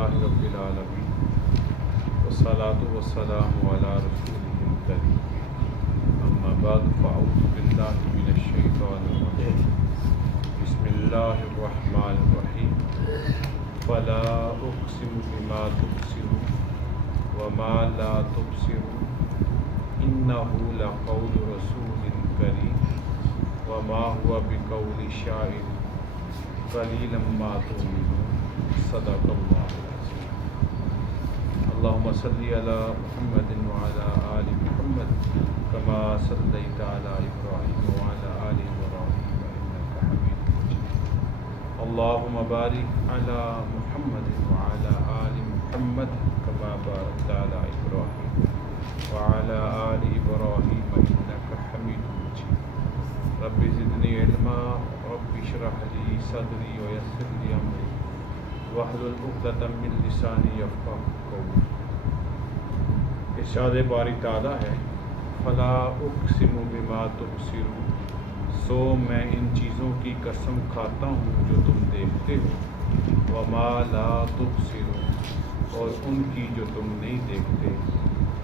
للہ رب العالمین والصلاۃ والسلام علی رسولہ الکریم اما بعد فاعوذ باللہ من الشیطان الرجیم بسم اللہ الرحمن الرحیم فلا اقسم بما تبصرون وما لا تبصرون انہ لقول رسول کریم وما هو بقول شاعر قلیلا ما تؤمنون صدق اللہ العظیم۔ اللہم صلی علی محمد وعلی آل محمد کما صلیت علی ابراہیم وعلی آل ابراہیم انک حمید مجید۔ اللہم بارک علی محمد وعلی آل محمد کما بارکت علی ابراہیم وعلی آل ابراہیم انک حمید مجید۔ رب زدنی علما رب اشرح لی صدری ویسر لی امری واحلل عقدۃ من لسانی یفقہوا قولی۔ ارشاد باری تعالیٰ ہے فلا اقسم بما تبصرون، سو میں ان چیزوں کی قسم کھاتا ہوں جو تم دیکھتے ہو، وما لا تبصرون، اور ان کی جو تم نہیں دیکھتے،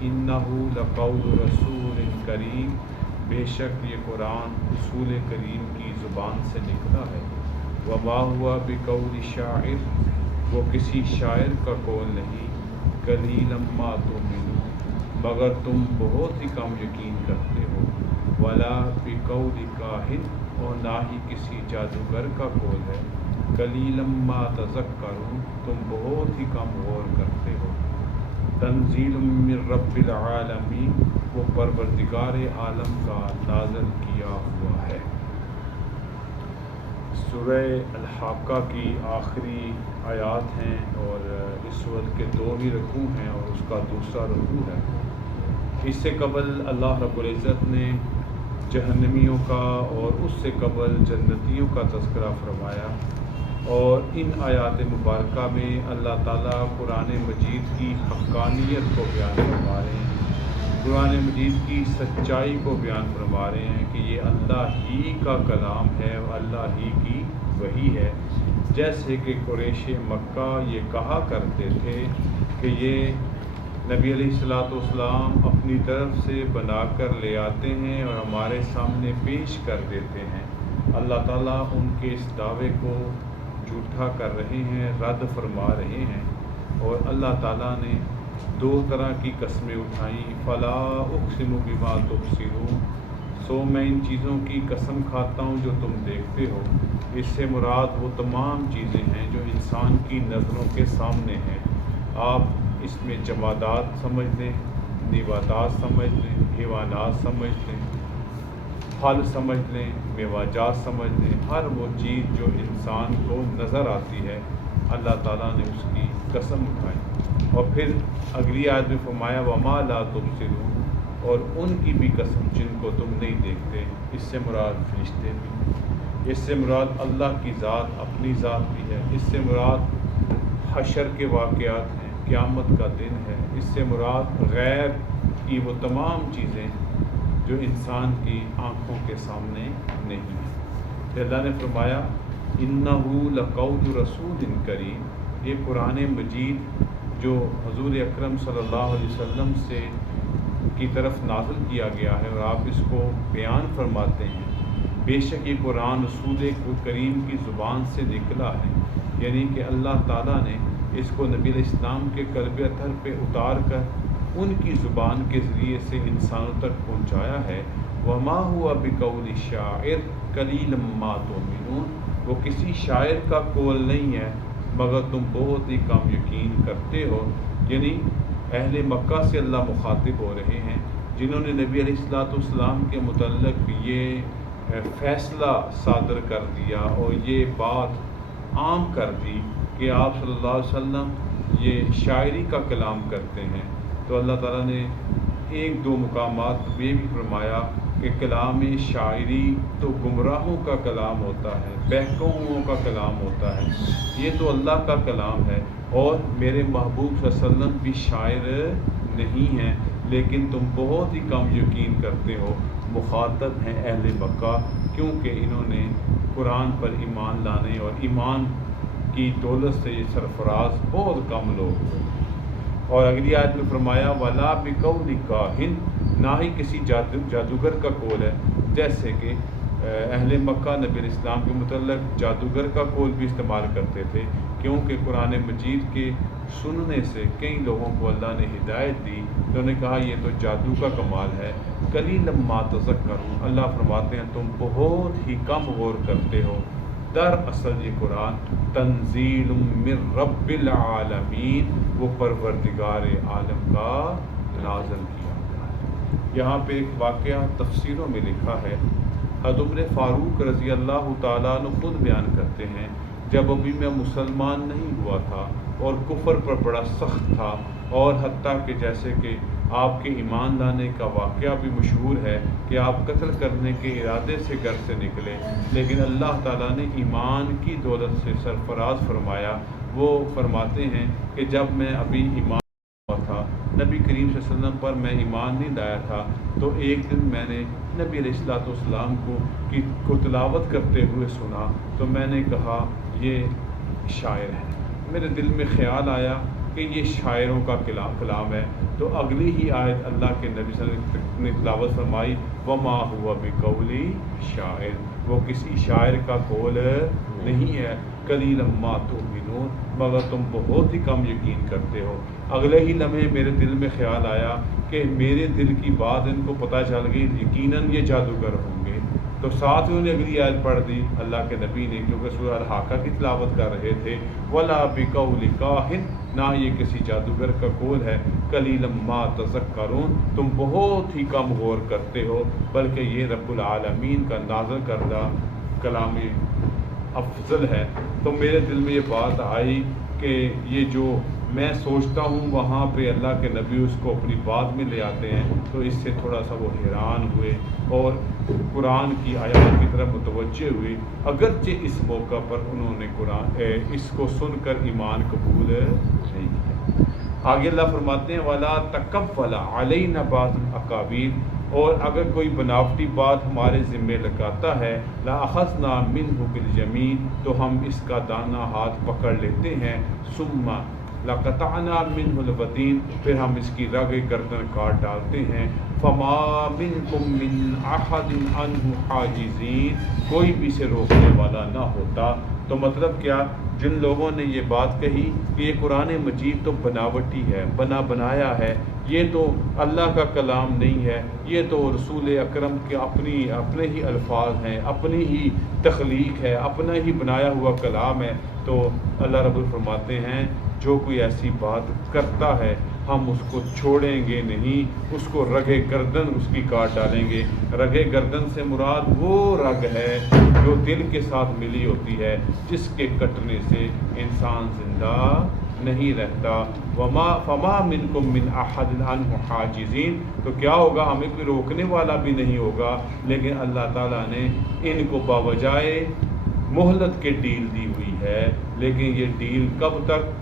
انہ لقول رسول کریم، بے شک یہ قرآن رسول کریم کی زبان سے نکلا ہے، وما ہوا بقول شاعر، وہ کسی شاعر کا قول نہیں، قلیلا ما تؤمنون، مگر تم بہت ہی کم یقین کرتے ہو، ولا بقول کاہن، اور نہ ہی کسی جادوگر کا قول ہے، قلیلا ما تذکرون، تم بہت ہی کم غور کرتے ہو۔ تنزیل من رب العالمین، وہ پروردگار عالم کا نازل کیا ہوا ہے۔ سورہ الحاقہ کی آخری آیات ہیں اور اس سورت کے 2 ہی رکوع ہیں اور اس کا دوسرا رکوع ہے۔ اس سے قبل اللہ رب العزت نے جہنمیوں کا اور اس سے قبل جنتیوں کا تذکرہ فرمایا، اور ان آیات مبارکہ میں اللہ تعالیٰ قرآن مجید کی حقانیت کو بیان فرما رہے ہیں، قرآن مجید کی سچائی کو بیان فرما رہے ہیں کہ یہ اللہ ہی کا کلام ہے اور اللہ ہی کی وحی ہے۔ جیسے کہ قریش مکہ یہ کہا کرتے تھے کہ یہ نبی علیہ السلام اپنی طرف سے بنا کر لے آتے ہیں اور ہمارے سامنے پیش کر دیتے ہیں، اللہ تعالیٰ ان کے اس دعوے کو جھوٹا کر رہے ہیں، رد فرما رہے ہیں، اور اللہ تعالیٰ نے 2 طرح کی قسمیں اٹھائیں، فلا اقسم بما تبصرون، سو میں ان چیزوں کی قسم کھاتا ہوں جو تم دیکھتے ہو۔ اس سے مراد وہ تمام چیزیں ہیں جو انسان کی نظروں کے سامنے ہیں۔ آپ اس میں جمادات سمجھ لیں، نباتات سمجھ لیں، حیوانات سمجھ لیں، پھل سمجھ لیں، میوہ جات سمجھ لیں، ہر وہ چیز جو انسان کو نظر آتی ہے اللہ تعالیٰ نے اس کی قسم اٹھائی۔ اور پھر اگلی آیت میں فرمایا وما لا تبصرون، اور ان کی بھی قسم جن کو تم نہیں دیکھتے۔ اس سے مراد فرشتے بھی، اس سے مراد اللہ کی ذات، اپنی ذات بھی ہے، اس سے مراد حشر کے واقعات ہیں، قیامت کا دن ہے، اس سے مراد غیب کی وہ تمام چیزیں جو انسان کی آنکھوں کے سامنے نہیں ہیں۔ تو اللہ نے فرمایا انہ لقول رسول کریم، یہ قرآن مجید جو حضور اکرم صلی اللہ علیہ وسلم سے کی طرف نازل کیا گیا ہے اور آپ اس کو بیان فرماتے ہیں، بے شک یہ قرآن رسول کریم کی زبان سے نکلا ہے، یعنی کہ اللہ تعالیٰ نے اس کو نبی علیہ السلام کے قلب اطہر پہ اتار کر ان کی زبان کے ذریعے سے انسانوں تک پہنچایا ہے۔ وما ہوا بقول شاعر قلیلا ما تؤمنون، وہ کسی شاعر کا قول نہیں ہے مگر تم بہت ہی کم یقین کرتے ہو۔ یعنی اہل مکہ سے اللہ مخاطب ہو رہے ہیں جنہوں نے نبی علیہ السلام کے متعلق یہ فیصلہ صادر کر دیا اور یہ بات عام کر دی کہ آپ صلی اللہ علیہ وسلم یہ شاعری کا کلام کرتے ہیں۔ تو اللہ تعالیٰ نے 1-2 مقامات یہ بھی فرمایا کہ کلام شاعری تو گمراہوں کا کلام ہوتا ہے، بہکوؤں کا کلام ہوتا ہے، یہ تو اللہ کا کلام ہے، اور میرے محبوب صلی اللہ علیہ وسلم بھی شاعر نہیں ہیں، لیکن تم بہت ہی کم یقین کرتے ہو۔ مخاطب ہیں اہل مکہ، کیونکہ انہوں نے قرآن پر ایمان لانے اور ایمان کی دولت سے یہ سرفراز بہت کم لوگ ہوئے۔ اور اگلی آیت میں فرمایا ولا بقول کاہن، نہ ہی کسی جادوگر کا قول ہے، جیسے کہ اہل مکہ نبی علیہ السلام کے متعلق جادوگر کا قول بھی استعمال کرتے تھے، کیونکہ قرآن مجید کے سننے سے کئی لوگوں کو اللہ نے ہدایت دی تو انہوں نے کہا یہ تو جادو کا کمال ہے۔ قلیلا ما تذکرون، اللہ فرماتے ہیں تم بہت ہی کم غور کرتے ہو۔ دراصل یہ قرآن تنزیل من رب العالمین، وہ پروردگار عالم کا نازل کیا گیا ہے۔ یہاں پہ ایک واقعہ تفسیروں میں لکھا ہے، حضرت عمر فاروق رضی اللہ تعالیٰ عنہ خود بیان کرتے ہیں جب ابھی میں مسلمان نہیں ہوا تھا اور کفر پر بڑا سخت تھا، اور حتیٰ کہ جیسے کہ آپ کے ایمان لانے کا واقعہ بھی مشہور ہے کہ آپ قتل کرنے کے ارادے سے گھر سے نکلے، لیکن اللہ تعالیٰ نے ایمان کی دولت سے سرفراز فرمایا۔ وہ فرماتے ہیں کہ جب میں ابھی ایمان ہوا تھا، نبی کریم صلی اللہ علیہ وسلم پر میں ایمان نہیں لایا تھا، تو ایک دن میں نے نبی علیہ السلام کو تلاوت کرتے ہوئے سنا، تو میں نے کہا یہ شاعر ہے۔ میرے دل میں خیال آیا کہ یہ شاعروں کا کلام ہے، تو اگلی ہی آیت اللہ کے نبی صلی اللہ علیہ وسلم نے تلاوت فرمائی وما ہوا بقول شاعر، وہ کسی شاعر کا قول نہیں ہے، قلیلا ما تؤمنون، مگر تم بہت ہی کم یقین کرتے ہو۔ اگلے ہی لمحے میرے دل میں خیال آیا کہ میرے دل کی بات ان کو پتہ چل گئی، یقیناً یہ جادوگر ہوں گے، تو ساتھ انہوں نے اگلی آیت پڑھ دی اللہ کے نبی نے، کیونکہ سورہ الحاقہ کی تلاوت کر رہے تھے، ولا بقول کاہن، نہ یہ کسی جادوگر کا قول ہے، قلیلا ما تذکرون، تم بہت ہی کم غور کرتے ہو، بلکہ یہ رب العالمین کا نازل کردہ کلام افضل ہے۔ تو میرے دل میں یہ بات آئی کہ یہ جو میں سوچتا ہوں وہاں پہ اللہ کے نبی اس کو اپنی بات میں لے آتے ہیں، تو اس سے تھوڑا سا وہ حیران ہوئے اور قرآن کی آیات کی طرف متوجہ ہوئے، اگرچہ اس موقع پر انہوں نے اس کو سن کر ایمان قبول نہیں کیا۔ آگے اللہ فرماتے ہیں وَلَا تَقَوَّلَ عَلَيْنَا بَعْضُ الْأَقَاوِيلِ، اور اگر کوئی بناوٹی بات ہمارے ذمے لگاتا ہے لَأَخَذْنَا مِنْهُ بِالْيَمِينِ، تو ہم اس کا دانا ہاتھ پکڑ لیتے ہیں، ثُمَّ لَقَطَعْنَا مِنْهُ الْوَتِينَ، پھر ہم اس کی رگ گردن کاٹ ڈالتے ہیں، فَمَا مِنْكُمْ مِنْ أَحَدٍ عَنْهُ حَاجِزِينَ، کوئی بھی اسے روکنے والا نہ ہوتا۔ تو مطلب کیا، جن لوگوں نے یہ بات کہی کہ یہ قرآن مجید تو بناوٹی ہے، بنایا ہے، یہ تو اللہ کا کلام نہیں ہے، یہ تو رسول اکرم کے اپنے ہی الفاظ ہیں، اپنی ہی تخلیق ہے، اپنا ہی بنایا ہوا کلام ہے، تو اللہ رب فرماتے ہیں جو کوئی ایسی بات کرتا ہے ہم اس کو چھوڑیں گے نہیں، اس کو رگ گردن اس کی کاٹ ڈالیں گے۔ رگ گردن سے مراد وہ رگ ہے جو دل کے ساتھ ملی ہوتی ہے، جس کے کٹنے سے انسان زندہ نہیں رہتا۔ فما منکم من احد عنہ حاجزین، تو کیا ہوگا، ہمیں کوئی روکنے والا بھی نہیں ہوگا، لیکن اللہ تعالیٰ نے ان کو باوجائے مہلت کے ڈیل دی ہوئی ہے، لیکن یہ ڈیل کب تک؟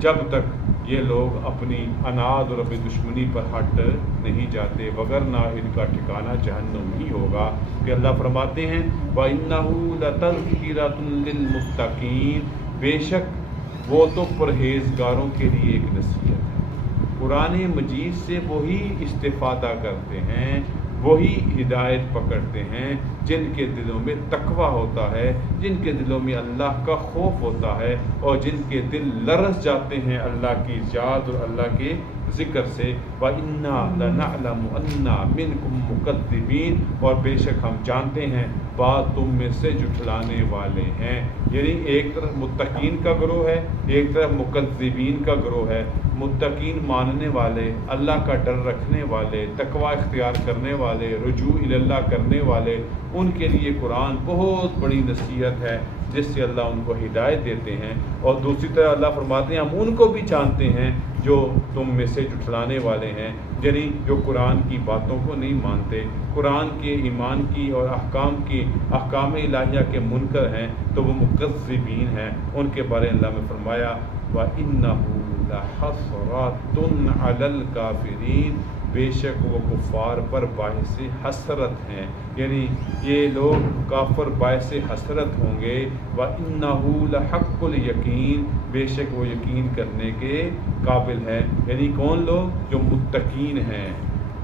جب تک یہ لوگ اپنی اناد اور اپنی دشمنی پر ہٹ نہیں جاتے، وگرنہ ان کا ٹھکانہ جہنم ہی ہوگا۔ کہ اللہ فرماتے ہیں وَإِنَّهُ لَتَذْكِرَةٌ لِّلْمُتَّقِينَ، بے شک وہ تو پرہیزگاروں کے لیے ایک نصیحت ہے۔ قرآن مجید سے وہی استفادہ کرتے ہیں، وہی ہدایت پکڑتے ہیں جن کے دلوں میں تقویٰ ہوتا ہے، جن کے دلوں میں اللہ کا خوف ہوتا ہے، اور جن کے دل لرز جاتے ہیں اللہ کی یاد اور اللہ کے ذکر سے۔ وَإِنَّا لَنَعْلَمُ أَنَّا مِنْكُمْ مُكَذِّبِينَ، اور بے شک ہم جانتے ہیں بات تم میں سے جھٹلانے والے ہیں۔ یعنی ایک طرف متقین کا گروہ ہے، ایک طرف مکذبین کا گروہ ہے۔ متقین ماننے والے، اللہ کا ڈر رکھنے والے، تقوی اختیار کرنے والے، رجوع اللہ کرنے والے، ان کے لیے قرآن بہت بڑی نصیحت ہے جس سے اللہ ان کو ہدایت دیتے ہیں۔ اور دوسری طرف اللہ فرماتے ہیں ہم ان کو بھی جانتے ہیں جو تم میں سے جھٹلانے والے ہیں، یعنی جو قرآن کی باتوں کو نہیں مانتے، قرآن کے ایمان کی اور احکام الہیہ کے منکر ہیں، تو وہ مکذبین ہیں۔ ان کے بارے اللہ نے فرمایا وَإِنَّهُ لَحَسْرَةٌ عَلَى الْكَافِرِينَ، بے شک وہ کفار پر باعث حسرت ہیں، یعنی یہ لوگ کافر باعث حسرت ہوں گے۔ وَإِنَّهُ لَحَقُّ الْيَقِينِ، بے شک وہ یقین کرنے کے قابل ہے، یعنی کون لوگ؟ جو متقین ہیں،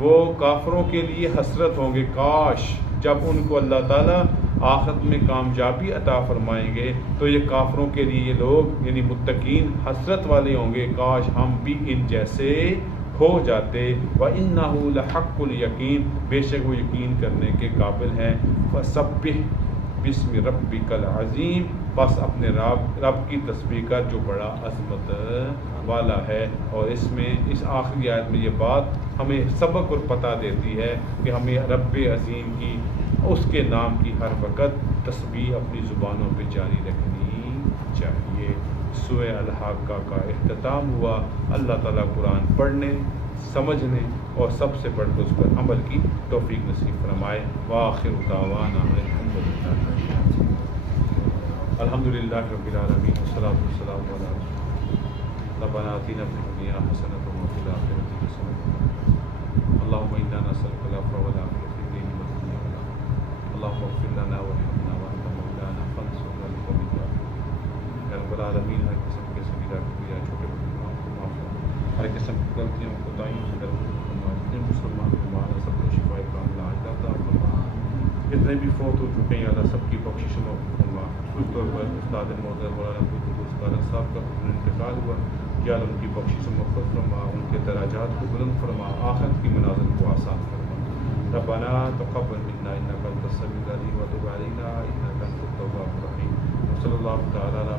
وہ کافروں کے لیے حسرت ہوں گے، کاش جب ان کو اللہ تعالیٰ آخرت میں کامیابی عطا فرمائیں گے تو یہ کافروں کے لیے یہ لوگ یعنی متقین حسرت والے ہوں گے، کاش ہم بھی ان جیسے ہو جاتے۔ وَإِنَّهُ لَحَقُّ الْيَقِينِ، بے شک وہ یقین کرنے کے قابل ہیں۔ فَسَبِّحْ بِاسْمِ رَبِّكَ الْعَظِيمِ، بس اپنے رب کی تسبیح کا جو بڑا عظمت والا ہے۔ اور اس میں اس آخری آیت میں یہ بات ہمیں سبق اور پتہ دیتی ہے کہ ہمیں رب عظیم کی، اس کے نام کی ہر وقت تسبیح اپنی زبانوں پہ جاری رکھنی چاہیے۔ سورہ الحاقہ کا اختتام ہوا۔ اللہ تعالیٰ قرآن پڑھنے، سمجھنے اور سب سے بڑھ کر اس پر عمل کی توفیق نصیب فرمائے۔ وآخر دعوانا الحمدللہ رب العالمین، والصلاۃ والسلام علی رسول اللہ۔ ربنا آتنا فی الدنیا حسنۃ وفی الآخرۃ حسنۃ، اللهم انا نسألک العفو والعافیۃ فی الدین والدنیا والآخرۃ، اللهم اغفر لنا وارحمنا وانت مولانا فانصرنا على القوم الکافرین۔ یا رب العالمین، ہر قسم کے صغیرہ کبیرہ چھوٹے بڑے گناہوں کو معاف فرما، ہر قسم کی غلطیوں کوتاہیوں سے درگزر فرما، جتنے مسلمان بیمار ہیں سب کو شفائے کاملہ عطا فرما، جتنے بھی فوت ہو چکے ہیں اللہ سب کی بخشش و مغفرت فرما۔ خصوص طور پر استاد محترم مولانا قادر صاحب کا انتقال ہوا، یا ان کی بخشش و مغفرت فرما، ان کے درجات کو بلند فرما، آخرت کی منازل کو آسان فرما۔ ربنا تقبل منا انک انت السمیع العلیم وتب علینا انک انت التواب الرحیم۔ صلی اللہ تعالی علیہ